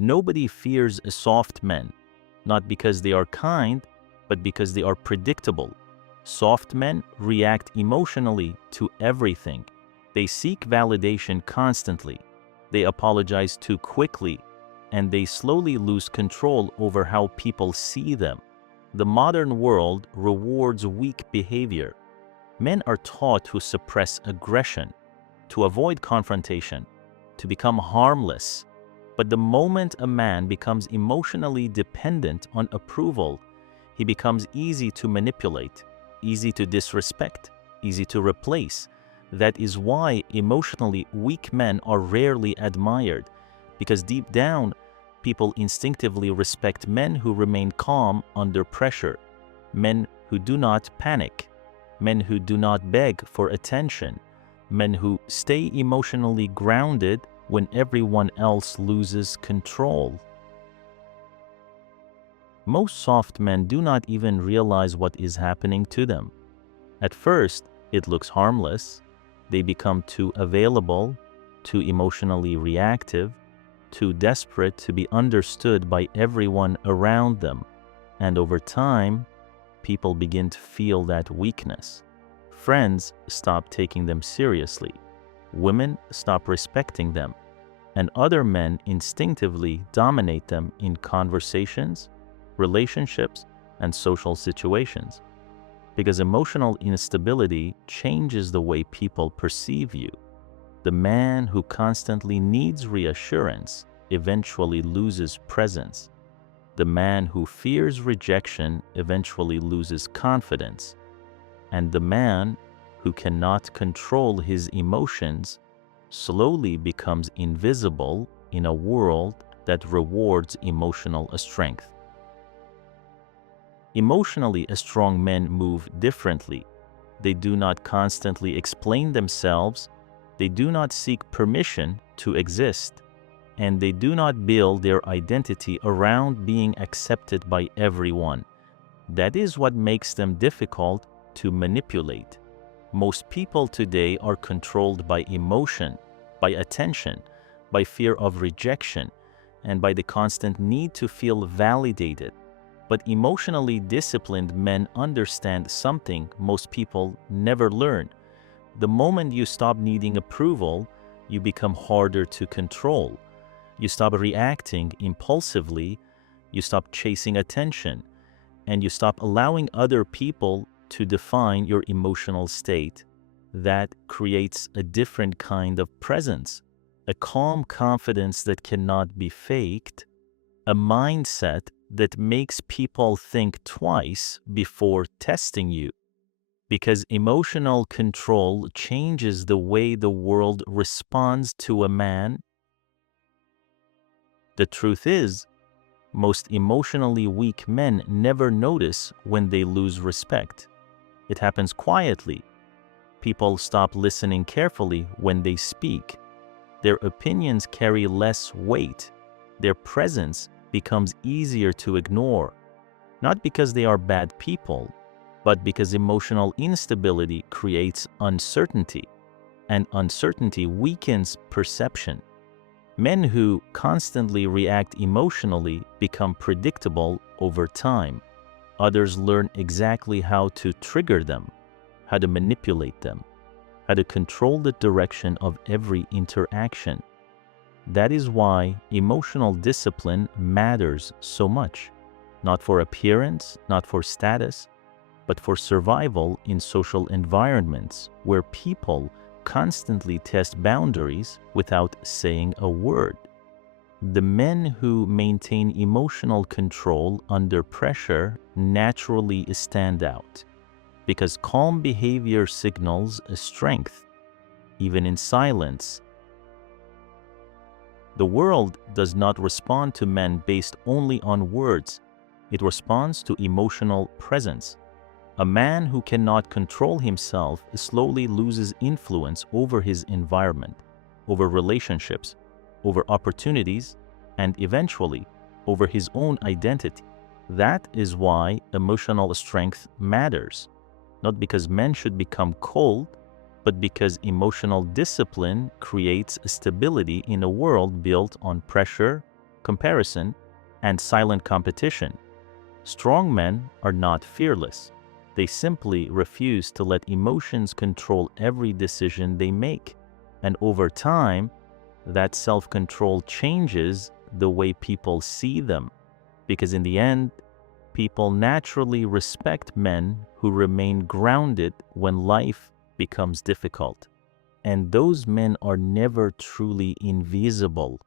Nobody fears soft men, not because they are kind, but because they are predictable. Soft men react emotionally to everything. They seek validation constantly. They apologize too quickly, and they slowly lose control over how people see them. The modern world rewards weak behavior. Men are taught to suppress aggression, to avoid confrontation, to become harmless. But the moment a man becomes emotionally dependent on approval, he becomes easy to manipulate, easy to disrespect, easy to replace. That is why emotionally weak men are rarely admired, because deep down, people instinctively respect men who remain calm under pressure, men who do not panic, men who do not beg for attention, men who stay emotionally grounded when everyone else loses control. Most soft men do not even realize what is happening to them. At first, it looks harmless. They become too available, too emotionally reactive, too desperate to be understood by everyone around them. And over time, people begin to feel that weakness. Friends stop taking them seriously. Women stop respecting them. And other men instinctively dominate them in conversations, relationships, and social situations. Because emotional instability changes the way people perceive you. The man who constantly needs reassurance eventually loses presence. The man who fears rejection eventually loses confidence. And the man who cannot control his emotions slowly becomes invisible in a world that rewards emotional strength. Emotionally strong men move differently. They do not constantly explain themselves, they do not seek permission to exist, and they do not build their identity around being accepted by everyone. That is what makes them difficult to manipulate. Most people today are controlled by emotion, by attention, by fear of rejection, and by the constant need to feel validated. But emotionally disciplined men understand something most people never learn. The moment you stop needing approval, you become harder to control. You stop reacting impulsively, you stop chasing attention, and you stop allowing other people to define your emotional state. That creates a different kind of presence, a calm confidence that cannot be faked, a mindset that makes people think twice before testing you. Because emotional control changes the way the world responds to a man. The truth is, most emotionally weak men never notice when they lose respect. It happens quietly. People stop listening carefully when they speak. Their opinions carry less weight. Their presence becomes easier to ignore, not because they are bad people, but because emotional instability creates uncertainty, and uncertainty weakens perception. Men who constantly react emotionally become predictable over time. Others learn exactly how to trigger them, how to manipulate them, how to control the direction of every interaction. That is why emotional discipline matters so much, not for appearance, not for status, but for survival in social environments where people constantly test boundaries without saying a word. The men who maintain emotional control under pressure naturally stand out, because calm behavior signals a strength, even in silence. The world does not respond to men based only on words. It responds to emotional presence. A man who cannot control himself slowly loses influence over his environment, over relationships, over opportunities, and eventually over his own identity. That is why emotional strength matters, not because men should become cold, but because emotional discipline creates stability in a world built on pressure, comparison, and silent competition. Strong men are not fearless. They simply refuse to let emotions control every decision they make. And over time, that self-control changes the way people see them. Because in the end, people naturally respect men who remain grounded when life becomes difficult. And those men are never truly invisible.